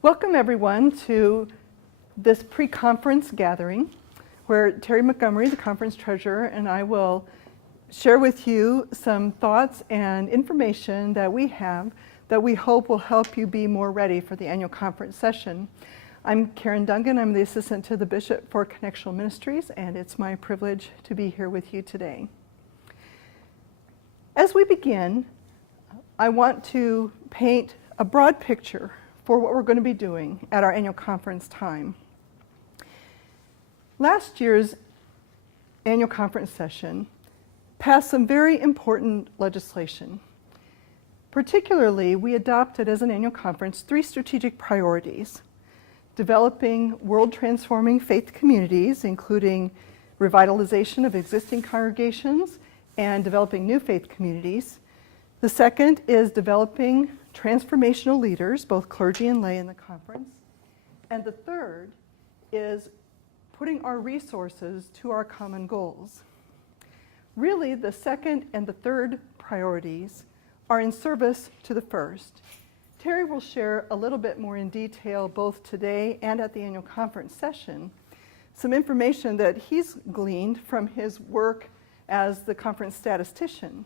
Welcome everyone to this pre-conference gathering where Terry Montgomery, the conference treasurer, and I will share with you some thoughts and information that we have that we hope will help you be more ready for the annual conference session. I'm Nichols Dungan. I'm the assistant to the bishop for Connectional Ministries, and it's my privilege to be here with you today. As we begin, I want to paint a broad picture for what we're going to be doing at our annual conference time. Last year's annual conference session passed some very important legislation. Particularly, we adopted as an annual conference 3 strategic priorities: developing world-transforming faith communities, including revitalization of existing congregations and developing new faith communities. The second is developing transformational leaders, both clergy and lay, in the conference. And the third is putting our resources to our common goals. Really, the second and the third priorities are in service to the first. Terry will share a little bit more in detail both today and at the annual conference session some information that he's gleaned from his work as the conference statistician.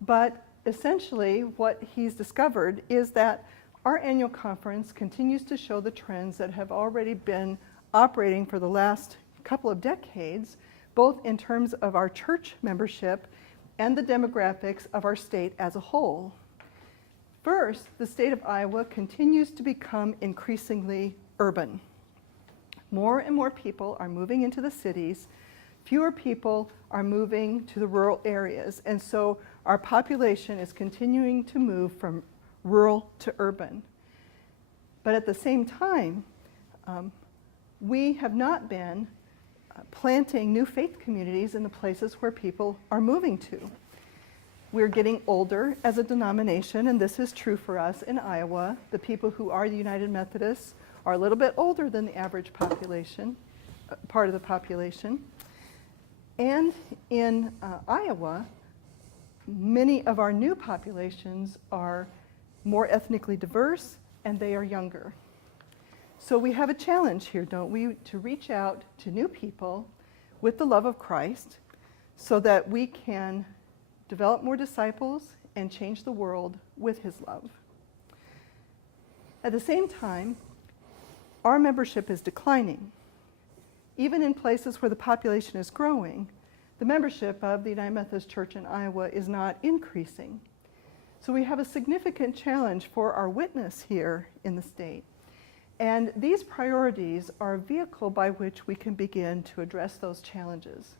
But essentially, what he's discovered is that our annual conference continues to show the trends that have already been operating for the last couple of decades, both in terms of our church membership and the demographics of our state as a whole. First, the state of Iowa continues to become increasingly urban. More and more people are moving into the cities. Fewer people are moving to the rural areas, and so our population is continuing to move from rural to urban. But at the same time, we have not been planting new faith communities in the places where people are moving to. We're getting older as a denomination, and this is true for us in Iowa. The people who are the United Methodists are a little bit older than the average population, part of the population. And in Iowa, many of our new populations are more ethnically diverse, and they are younger. So we have a challenge here, don't we, to reach out to new people with the love of Christ so that we can develop more disciples and change the world with his love. At the same time, our membership is declining. Even in places where the population is growing, the membership of the United Methodist Church in Iowa is not increasing. So we have a significant challenge for our witness here in the state. And these priorities are a vehicle by which we can begin to address those challenges.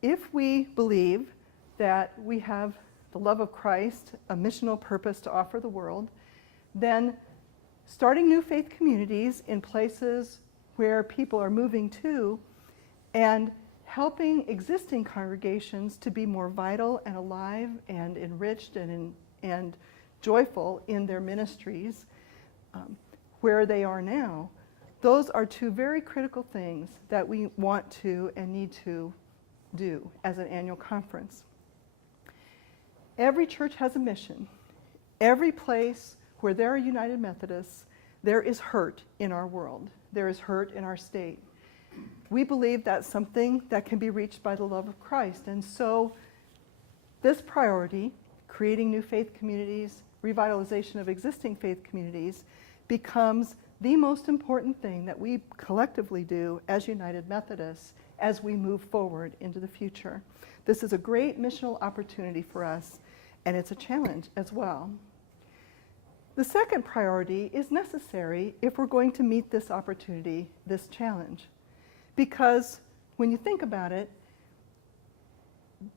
If we believe that we have the love of Christ, a missional purpose to offer the world, then starting new faith communities in places where people are moving to and helping existing congregations to be more vital and alive and enriched and joyful in their ministries where they are now, those are 2 very critical things that we want to and need to do as an annual conference. Every church has a mission. Every place where there are United Methodists, there is hurt in our world. There is hurt in our state. We believe that's something that can be reached by the love of Christ. And so this priority, creating new faith communities, revitalization of existing faith communities, becomes the most important thing that we collectively do as United Methodists as we move forward into the future. This is a great missional opportunity for us, and it's a challenge as well. The second priority is necessary if we're going to meet this opportunity, this challenge. Because when you think about it,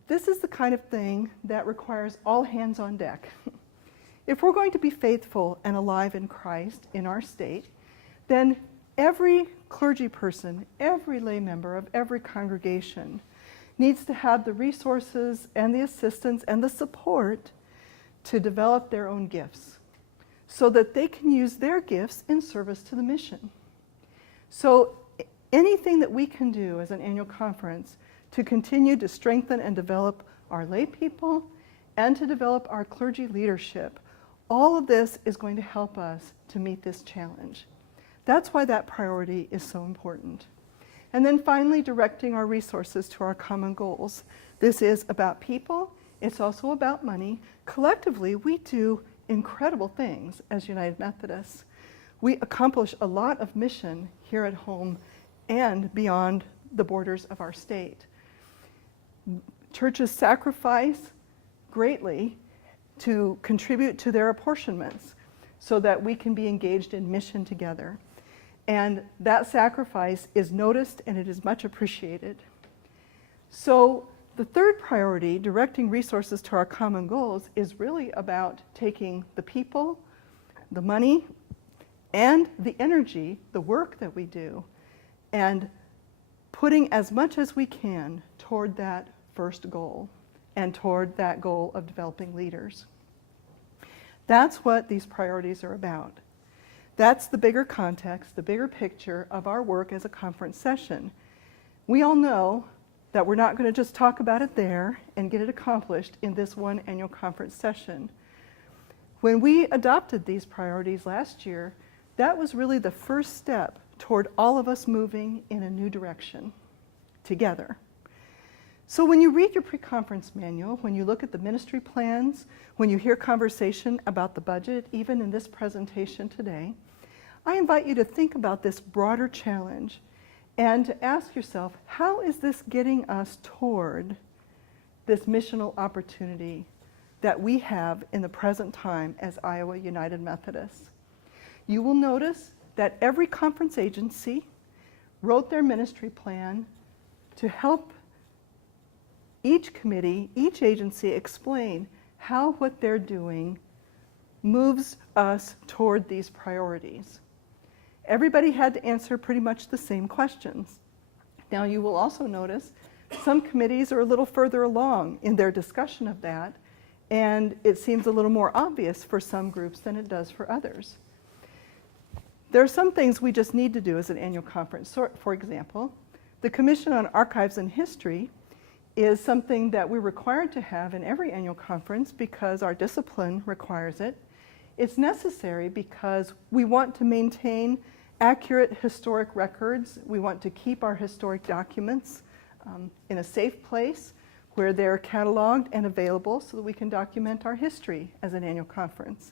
this is the kind of thing that requires all hands on deck. If we're going to be faithful and alive in Christ in our state, then every clergy person, every lay member of every congregation needs to have the resources and the assistance and the support to develop their own gifts so that they can use their gifts in service to the mission. So anything that we can do as an annual conference to continue to strengthen and develop our lay people and to develop our clergy leadership All of this is going to help us to meet this challenge. That's why that priority is so important. And then finally, directing our resources to our common goals. This is about people. It's also about money. Collectively, we do incredible things as United Methodists. We accomplish a lot of mission here at home and beyond the borders of our state. Churches sacrifice greatly to contribute to their apportionments so that we can be engaged in mission together. And that sacrifice is noticed and it is much appreciated. So the third priority, directing resources to our common goals, is really about taking the people, the money, and the energy, the work that we do, and putting as much as we can toward that first goal and toward that goal of developing leaders. That's what these priorities are about. That's the bigger context, the bigger picture of our work as a conference session. We all know that we're not going to just talk about it there and get it accomplished in this one annual conference session. When we adopted these priorities last year, that was really the first step toward all of us moving in a new direction together. So when you read your pre-conference manual, when you look at the ministry plans, when you hear conversation about the budget, even in this presentation today, I invite you to think about this broader challenge and to ask yourself, how is this getting us toward this missional opportunity that we have in the present time as Iowa United Methodists? You will notice that every conference agency wrote their ministry plan to help each committee, each agency explain how what they're doing moves us toward these priorities. Everybody had to answer pretty much the same questions. Now you will also notice some committees are a little further along in their discussion of that, and it seems a little more obvious for some groups than it does for others. There are some things we just need to do as an annual conference. So, for example, the Commission on Archives and History is something that we're required to have in every annual conference because our discipline requires it. It's necessary because we want to maintain accurate historic records. We want to keep our historic documents in a safe place where they're cataloged and available so that we can document our history as an annual conference.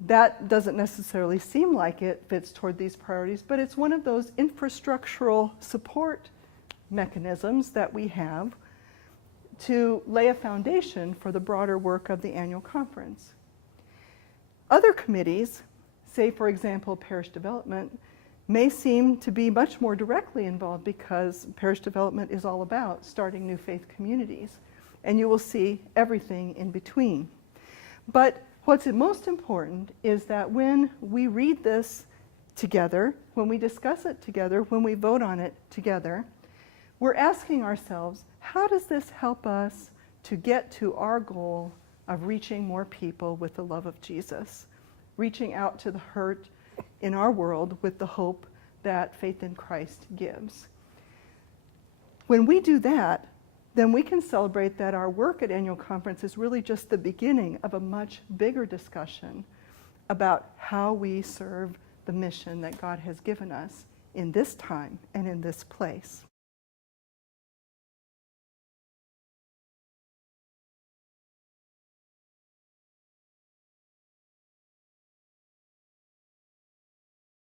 That doesn't necessarily seem like it fits toward these priorities, but it's one of those infrastructural support mechanisms that we have to lay a foundation for the broader work of the annual conference. Other committees, say for example parish development, may seem to be much more directly involved because parish development is all about starting new faith communities, and you will see everything in between. But what's most important is that when we read this together, when we discuss it together, when we vote on it together, we're asking ourselves, how does this help us to get to our goal of reaching more people with the love of Jesus, reaching out to the hurt in our world with the hope that faith in Christ gives? When we do that, then we can celebrate that our work at annual conference is really just the beginning of a much bigger discussion about how we serve the mission that God has given us in this time and in this place.